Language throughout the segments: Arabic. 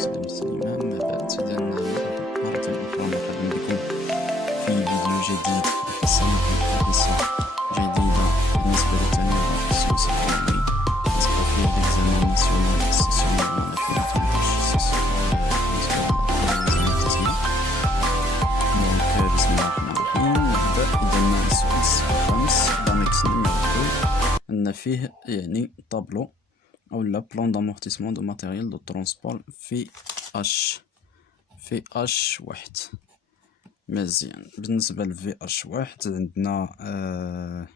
وسلم تسليما. ما بعد، إذا مرة أخرى مرحبا بكم في فيديو جديد يخص حصة جديدة بالنسبة للتنوع الخصوصي العلمي نسبة في l'examen national session 2018 بالنسبة للأزمة التسمية. دونك بسم الله الرحمن الرحيم نبدأ. إذا السؤال الخامس دانكس نيميرو 2 أن فيه يعني طابلو أو لا بلان d'amortissement de matériel de transport في اش واحد. مزيان، بالنسبة لفي اش واحد عندنا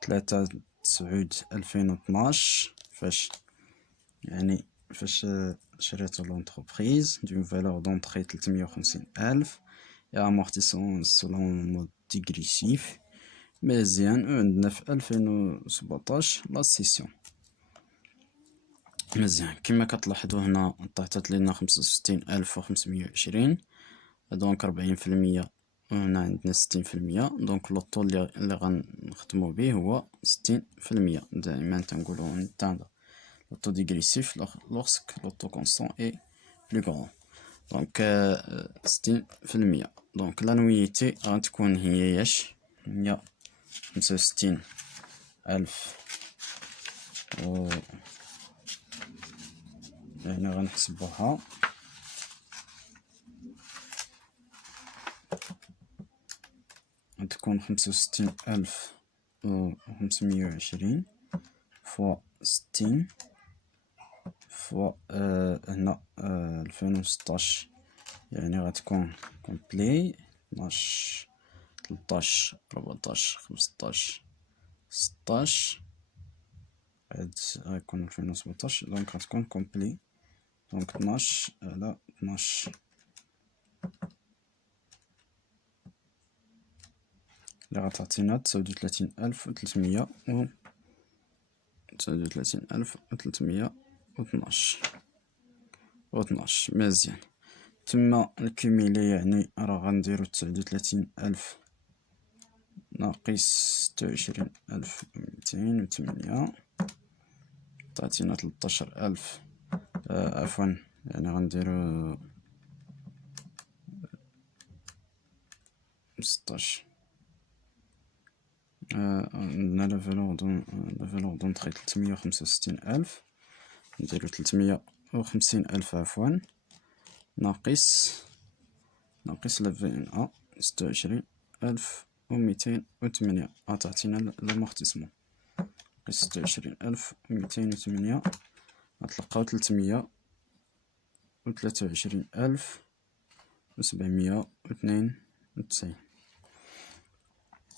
3/9/2012 فاش شريتو لونتربريز دون فالور دونطري 350,000 يا امورتيسون سولون مود ديغريسيف. مزيان، عندنا في 2017 لا سيسيون. مزيان، كما كتلاحظوا هنا طاحت لينا 65,520، دونك 40%. هنا عندنا 60%، دونك لوطو اللي غنخدمو به هو 60%. دائما تنقولو نتاندر لوطو ديغريسيف لوغسك لوطو كونستون اي بلو غران. دونك 60%. دونك لانويتي غتكون هي 165,000 يعني غنحسبوها غتكون 65,520 فوا 60 فوا هنا 2016، يعني غتكون كومبلي 12 13 14 15 16 عاد غيكون 2017. دونك غتكون كومبلي، دونك 12 على 12 اللي غتعطينا 39,300 و 39,312 مزيان. تما الكوميلي يعني راه غنديرو 39,000 ناقص 26,208 تعطينا 13,000. عفوا، يعني غنديرو 16. عندنا لا فالور دونطري 365,000، نديرو 350,000 عفوا ناقص لا في ان ا 26,208 غتعطينا لامورتيسمون. ناقص 26,208 غتلقاو 323,792.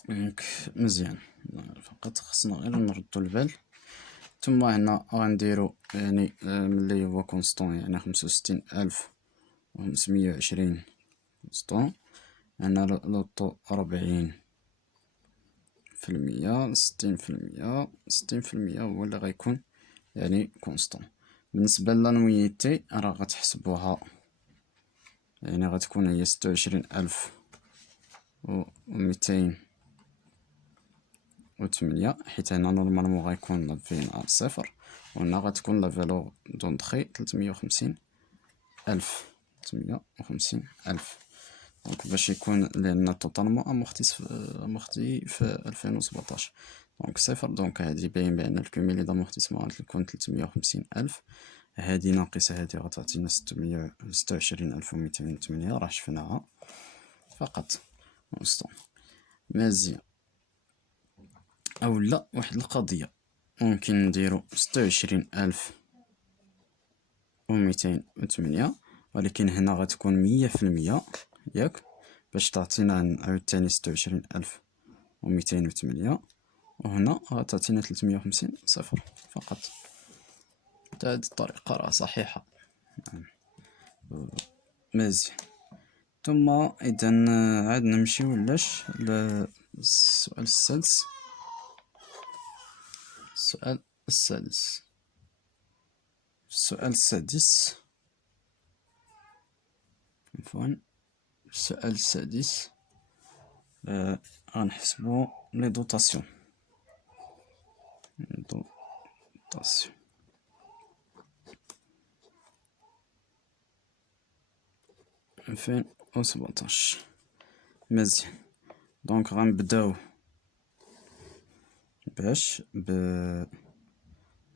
دونك مزيان، فقط خصنا غير نردو البال. ثم هنا غنديرو يعني ملي هو كونستون يعني 65,520 كونستون. هنا لوطو 40%، 60% هو اللي غيكون يعني كونستون. بالنسبة لانويتي راه غتحسبوها، يعني غتكون هي 26,208 حيت هنا نورمالمون غيكون لا في ان ا صفر، وهنا غتكون لا فالور دونطري 350,000. دونك باش يكون لأن توتالمون امورتي في 2017 دونك صفر. دونك هادي باين بأن الكوميلي دامورتيسمون غتكون 350,000، هادي ناقصة هادي غتعطينا 26,208 راه شفناها فقط كونستون. مزيان، أولا واحد القضية ممكن نديرو 26,208 ولكن هنا غتكون 100% ياك، باش تعطينا عاوتاني 26,208 وهنا غتعطينا 350 صفر فقط. هاد الطريقة راه صحيحة. مزيان، ثم إذا عاد نمشيو للسؤال السادس. السؤال السادس عفوا، السؤال السادس غنحسبو لي دوطاسيون. 2017. مزيان. دونك غنبداو باش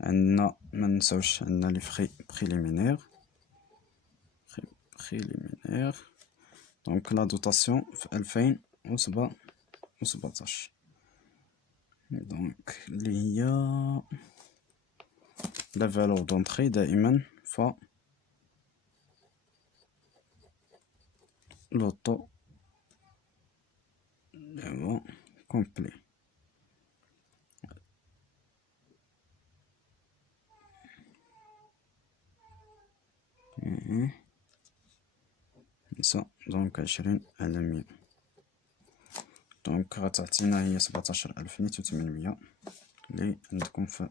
عندنا منساوش عندنا لي فخي بريليمينير. دونك لا دوطاسيون في 2017 دونك اللي هي لا فالور دونطري دائما ف لوطو ايوا كومبلي. دونك 20 على 100 دونك غتعطينا هي 17,000 نيت و800 اللي عندكم في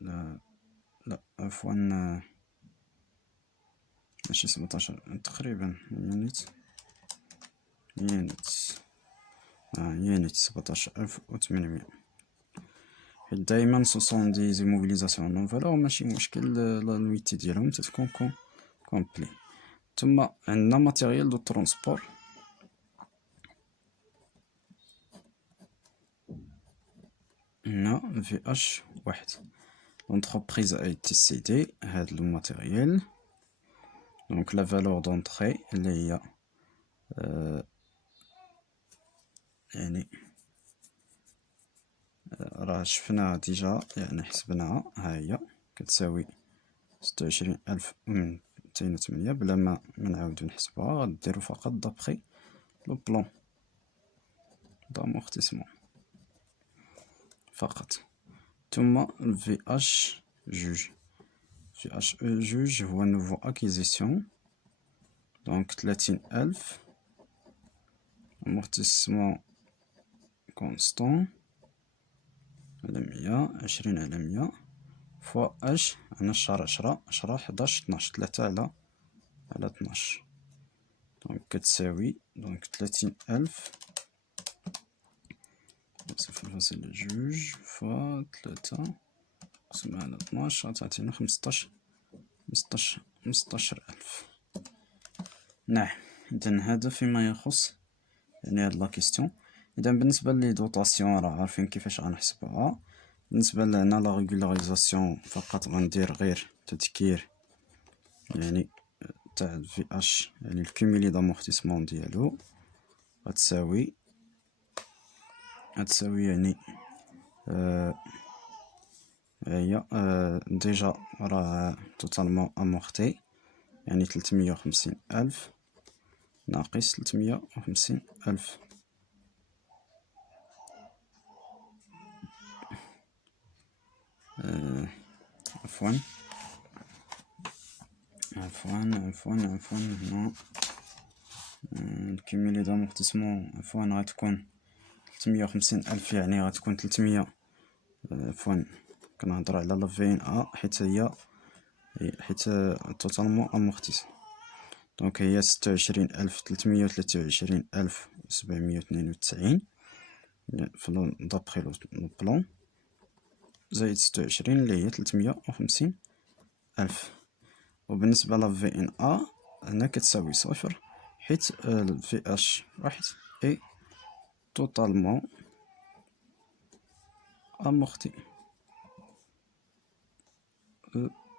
لا عفوا ماشي 17 تقريبا هي نيت 17,800 حيت دايما سوسون دي زيموبيليزاسيون نون فالور ماشي مشكل لا نويتي ديالهم تتكون كومبلي. ثم عندنا ماتيريال دو ترونسبور هنا في اش واحد l'entreprise a été cédée هاد لو ماتيريال. دونك لا فالور دونطري اللي هي يعني راه شفناها ديجا يعني حسبناها ها هي كتساوي 26,208 بلا ما نعاودو نحسبوها غديرو فقط دابخي لو بلان d'amortissement فقط. ثم في اش جوج هو نوفو اكيزيسيون دونك 30,000 amortissement كونستون على 100 20 على 100 فوا اش عندنا الشهر 10 11 12 3 على 12 دونك كتساوي دونك 30,000 0.2 فوا 3 مقسومة على 12 غتعطينا 15,000. نعم إذن هذا فيما يخص يعني هاد لا كيستيون. إذا بالنسبة لي دوطاسيون راه عارفين كيفاش غنحسبوها. بالنسبة لهنا لا ريغولاريزاسيون فقط غندير غير تذكير يعني تاع في اش يعني الكوميلي دامورتيسمون ديالو غتساوي يعني هي ديجا راه توتالمون امورتي يعني 350,000 ناقص 350,000 عفوا هنا الكوميلي دامورتيسمون عفوا غتكون 350,000 يعني غتكون 300 عفوا كنهضر على لا في ان ا حيت توتالمون امورتيس دونك هي 26,323,792 في دابخي لو بلون زائد 26 اللي هي 350,000. وبالنسبة لا في ان ا هنا كتساوي صفر حيت في اش واحد اي توتالمون امورتي.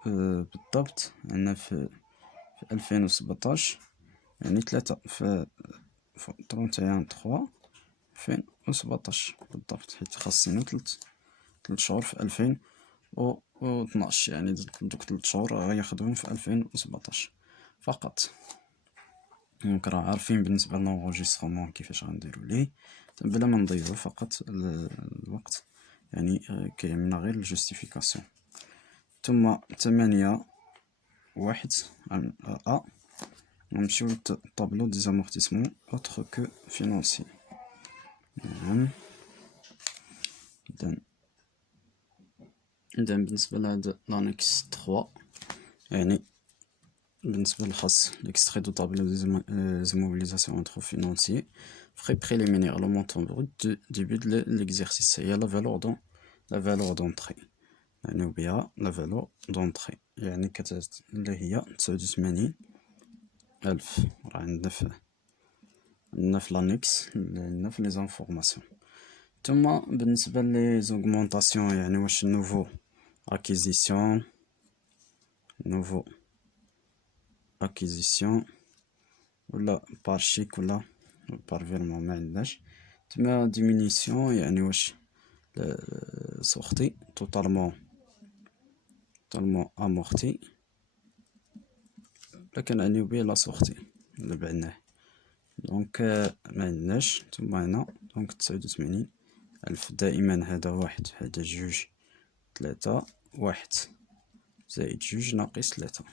بالضبط عندنا في 2017 يعني 3 في 31/3/2017 بالضبط حيت خاصنا 3 شهور في 2012 يعني دوك 3 شهور غياخدوهم في 2017 فقط. دونك راه عارفين بالنسبة للانغوجيسترومون كيفاش غنديرو ليه بلا ما نضيعو فقط الوقت يعني كيهمنا غير الجوستيفيكاسيون. ثم 8 ا نمشيو للطابلو دي زامورتيسمون اوتر كو فينانسي. إذا بالنسبة لهاد لانكس 3 يعني بالنسبة للخاص لإكستري دو طابلو دي زيموبيليزاسيون اوتر فينانسي frais préliminaires le montant brut du début de l'exercice هي لا فالور دونطري يعني بها لا فالور دونطري يعني اللي هي 89 ألف. راه عندنا في لانكس، عندنا في لي زانفورماسيون. ثم بالنسبة لي زوغمونطاسيون، يعني واش نوفو اكيزيسيون، ولا بار شيك ولا بار فيرمون، ما عندناش. تما ديمينيسيون يعني واش سورتي توتالمون امورتي، ولا كنعنيو بيه لا سورتي اللي بعناه. دونك ما عندناش. ثم هنا دونك 89,000 دائما هذا واحد، هذا جوج، ثلاثة، واحد زائد جوج ناقص ثلاثة.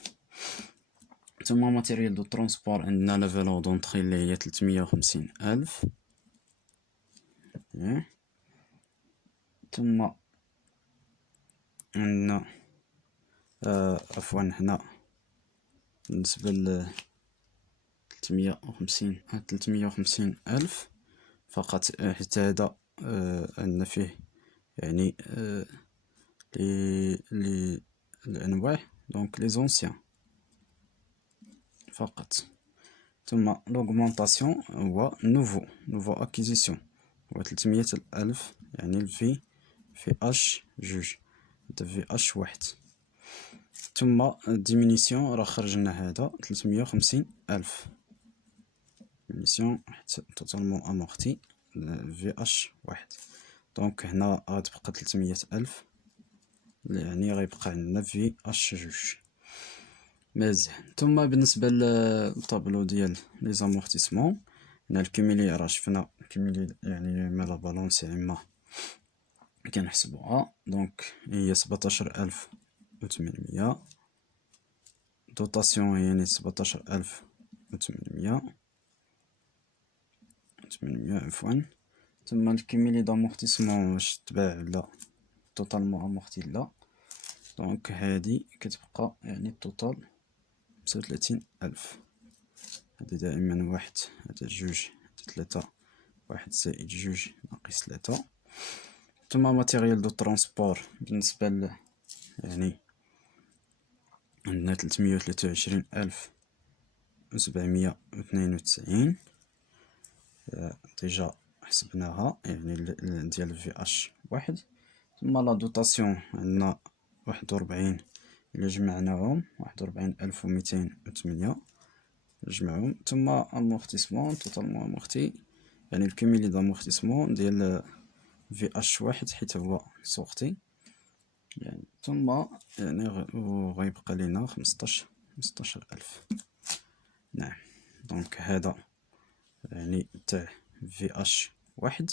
ثم ماتيريال دو ترونسبور عندنا لا فالور دونطخي اللي هي 350,000. ثم عندنا عفوا هنا بالنسبة ل 350,000 فقط، حيت هذا عندنا فيه يعني الأنواع، دونك لي زونسيان فقط. ثم لوغمونطاسيون هو نوفو اكيزيسيون هو 300,000، يعني الفي اش جوج، هذا في اش واحد. ثم ديمينيسيون راه خرجنا هذا 350,000 ديمينيسيون حتى توتالمون امورتي في اش واحد. دونك هنا غتبقى 300,000، يعني غيبقى عندنا في اش جوج. مزيان. ثم بالنسبة للطابلو ديال لي زامورتيسمون، هنا الكوميلي راه شفنا الكوميلي يعني مع لا بالونسي عما كنحسبوها. دونك هي 17,800. دوطاسيون يعني 17,800 عفوا. ثم الكوميلي دامورتيسمون واش تباع لا توتالمون امورتي لا. دونك هادي كتبقى يعني التوتال 35,000. هادي دائما واحد، هذا جوج، هذا ثلاثة، واحد زائد جوج ناقص ثلاثة. ثم ماتيريال دو ترونسبور بالنسبة يعني عندنا 323,792 ديجا حسبناها، يعني ديال في اش واحد. ثم لا دوطاسيون عندنا 41، إلا جمعناهم 41,208 نجمعهم. ثم امورتيسمون توتالمون امورتي، يعني الكوميلي دامورتيسمون ديال في اش واحد حيت هو سورتي يعني. ثم يعني غيبقى لينا 15,000. نعم. دونك هذا يعني تاع في اش واحد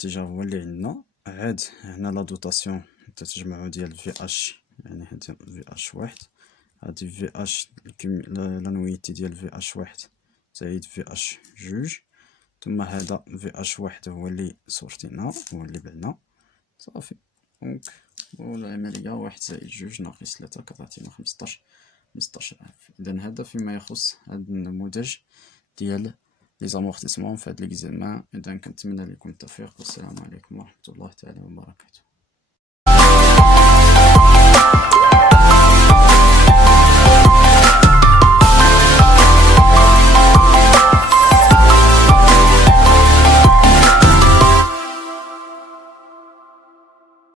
ديجا هو اللي عندنا. عاد هنا لا دوطاسيون تتجمعو ديال في اش، يعني هادي في اش واحد، هادي في اش لا نويتي ديال في اش واحد زائد في اش جوج. ثم هذا في اش واحد هو اللي صورتينا، هو اللي بعنا صافي. دونك والعملية واحد زائد جوج ناقص ثلاثة كتعطينا 15,000. إذا هذا فيما يخص هذا النموذج ديال لي زامورتيسمون في هذا ليكزامان. إذا كنتمنى لكم التوفيق، والسلام عليكم ورحمة الله تعالى وبركاته.